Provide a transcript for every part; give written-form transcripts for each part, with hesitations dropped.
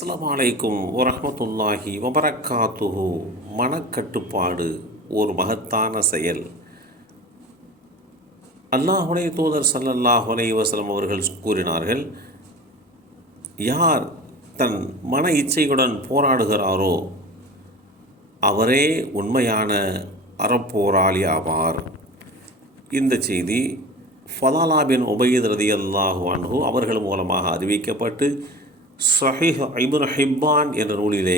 அஸ்ஸலாமு அலைக்கும் வரஹ்மத்துல்லாஹி வபரக்காத்துஹு. மனக்கட்டுப்பாடு ஒரு மகத்தான செயல். அல்லாஹுடைய தூதர் ஸல்லல்லாஹு அலைஹி வஸல்லம் அவர்கள் கூறினார்கள், யார் தன் மன இச்சையுடன் போராடுகிறாரோ அவரே உண்மையான அறப்போராளி ஆவார். இந்த செய்தி ஃபலாலா பின் உபைத் ரலியல்லாஹு அன்ஹு அவர்கள் மூலமாக அறிவிக்கப்பட்டு ஸஹீஹ் இப்னு ஹிப்பான் என்ற நூலிலே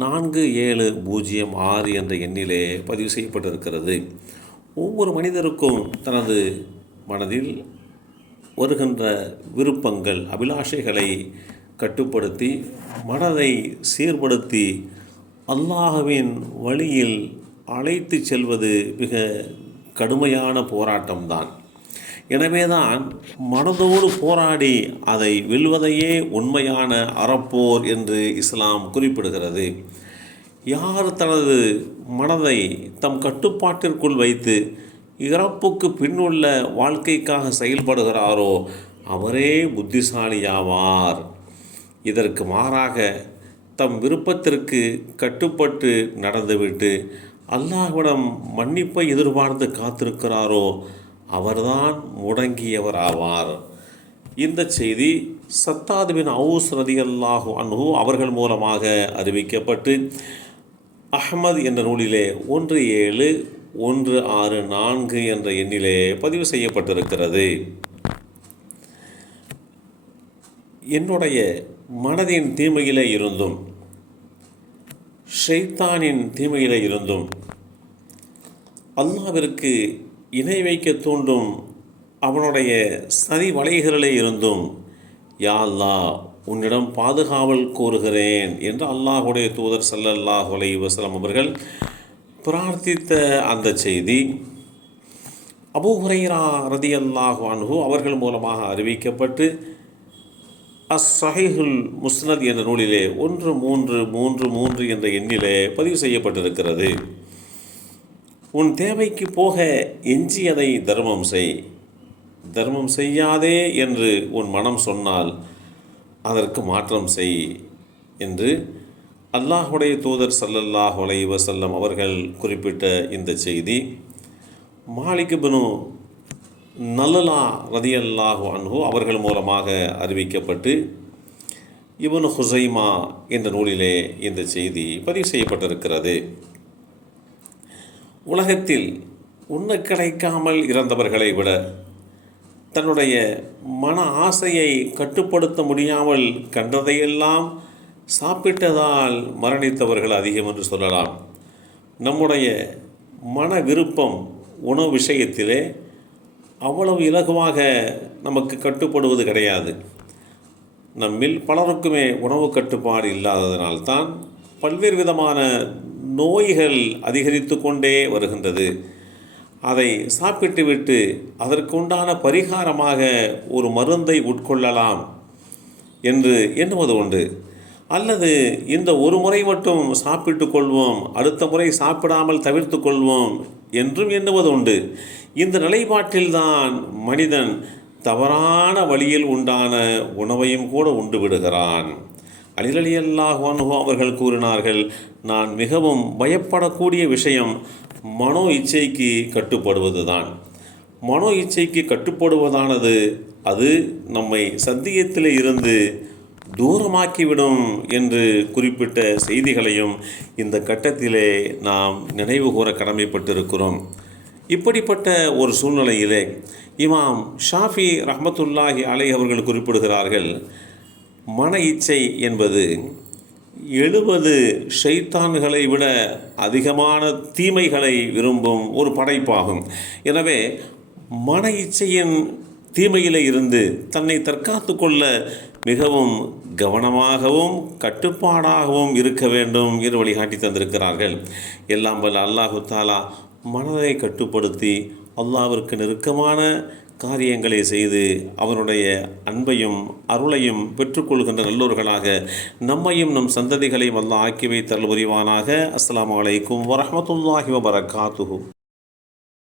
4706 என்ற எண்ணிலே பதிவு செய்யப்பட்டிருக்கிறது. ஒவ்வொரு மனிதருக்கும் தனது மனதில் வருகின்ற விருப்பங்கள், அபிலாஷைகளை கட்டுப்படுத்தி மனதை சீர்படுத்தி அல்லாஹ்வின் வழியில் அழைத்து செல்வது மிக கடுமையான போராட்டம்தான். எனவேதான் மனதோடு போராடி அதை வெல்வதையே உண்மையான அறப்போர் என்று இஸ்லாம் குறிப்பிடுகிறது. யார் தனது மனதை தம் கட்டுப்பாட்டிற்குள் வைத்து இறப்புக்கு பின்னுள்ள வாழ்க்கைக்காக செயல்படுகிறாரோ அவரே புத்திசாலியாவார். இதற்கு மாறாக தம் விருப்பத்திற்கு கட்டுப்பட்டு நடந்துவிட்டு அல்லாஹ்விடம் மன்னிப்பை எதிர்பார்த்து காத்திருக்கிறாரோ அவர்தான் முடங்கியவர் ஆவார். இந்த செய்தி சத்தாத் பின் அவுஸ் ரலியல்லாஹு அன்ஹு அவர்கள் மூலமாக அறிவிக்கப்பட்டு அஹ்மத் என்ற நூலிலே 17164 என்ற எண்ணிலே பதிவு செய்யப்பட்டிருக்கிறது. என்னுடைய மனதின் தீமையிலே இருந்தும் ஷைத்தானின் தீமையிலே இருந்தும் அல்லாஹ்விற்கு இணை வைக்க தூண்டும் அவனுடைய சதி வலைகளிலே இருந்தும் யா அல்லாஹ் உன்னிடம் பாதுகாவல் கோருகிறேன் என்று அல்லாஹுடைய தூதர் ஸல்லல்லாஹு அலைஹி வஸல்லம் அவர்கள் பிரார்த்தித்த அந்த செய்தி அபூ ஹுரைரா ரலியல்லாஹு அன்ஹு அவர்கள் மூலமாக அறிவிக்கப்பட்டு ஸஹீஹுல் முஸ்னத் என்ற நூலிலே 1333 என்ற எண்ணிலே பதிவு செய்யப்பட்டிருக்கிறது. உன் தேவைக்கு போக எஞ்சியதை தர்மம் செய், தர்மம் செய்யாதே என்று உன் மனம் சொன்னால் அதற்கு மாற்றம் செய் என்று அல்லாஹுடைய தூதர் ஸல்லல்லாஹு அலைஹி வஸல்லம் அவர்கள் குறிப்பிட்ட இந்த செய்தி மாலிக் இப்னு நலலா ரலியல்லாஹு அன்ஹு அவர்கள் மூலமாக அறிவிக்கப்பட்டு இப்னு ஹுஸைமா என்ற நூலிலே இந்த செய்தி பதிவு செய்யப்பட்டிருக்கிறது. உலகத்தில் உண்ண கிடைக்காமல் இறந்தவர்களை விட தன்னுடைய மன ஆசையை கட்டுப்படுத்த முடியாமல் கண்டதையெல்லாம் சாப்பிட்டதால் மரணித்தவர்கள் அதிகம் என்று சொல்லலாம். நம்முடைய மன விருப்பம் உணவு விஷயத்திலே அவ்வளவு இலகுவாக நமக்கு கட்டுப்படுவது கிடையாது. நம்மில் பலருக்குமே உணவு கட்டுப்பாடு இல்லாததனால்தான் பல்வேறு விதமான நோய்கள் அதிகரித்து கொண்டே வருகின்றது. அதை சாப்பிட்டுவிட்டு அதற்குண்டான பரிகாரமாக ஒரு மருந்தை உட்கொள்ளலாம் என்று எண்ணுவது உண்டு. அல்லது இந்த ஒரு முறை மட்டும் சாப்பிட்டு கொள்வோம், அடுத்த முறை சாப்பிடாமல் தவிர்த்து கொள்வோம் என்றும் எண்ணுவது உண்டு. இந்த நிலைப்பாட்டில்தான் மனிதன் தவறான வழியில் உண்டான உணவையும் கூட உண்டு விடுகிறான். அலி ரலியல்லாஹு அன்ஹு அவர்கள் கூறினார்கள், நான் மிகவும் பயப்படக்கூடிய விஷயம் மனோ இச்சைக்கு கட்டுப்படுவது தான். மனோ இச்சைக்கு கட்டுப்படுவதானது அது நம்மை சத்தியத்திலே இருந்து தூரமாக்கிவிடும் என்று குறிப்பிட்ட செய்திகளையும் இந்த கட்டத்திலே நாம் நினைவு கூற கடமைப்பட்டிருக்கிறோம். இப்படிப்பட்ட ஒரு சூழ்நிலையிலே இமாம் ஷாஃபி ரஹ்மத்துல்லாஹி அலைஹி அவர்கள் குறிப்பிடுகிறார்கள், மன இச்சை என்பது 70 ஷைத்தான்களை விட அதிகமான தீமைகளை விரும்பும் ஒரு படைப்பாகும். எனவே மன இச்சையின் தீமையிலே இருந்து தன்னை தற்காத்து கொள்ள மிகவும் கவனமாகவும் கட்டுப்பாடாகவும் இருக்க வேண்டும் என்று வழிகாட்டி தந்திருக்கிறார்கள். எல்லாம் வல்ல அல்லாஹு தஆலா மனதை கட்டுப்படுத்தி அல்லாஹ்விற்கு நெருக்கமான காரியங்களை செய்து அவனுடைய அன்பையும் அருளையும் பெற்றுக்கொள்கின்ற நல்லோர்களாக நம்மையும் நம் சந்ததிகளையும் அல்லாஹ் ஆக்கி வைத்தருள் புரிவானாக. அஸ்ஸலாமு அலைக்கும் வரஹ்மத்துல்லாஹி வபரக்காத்துஹு.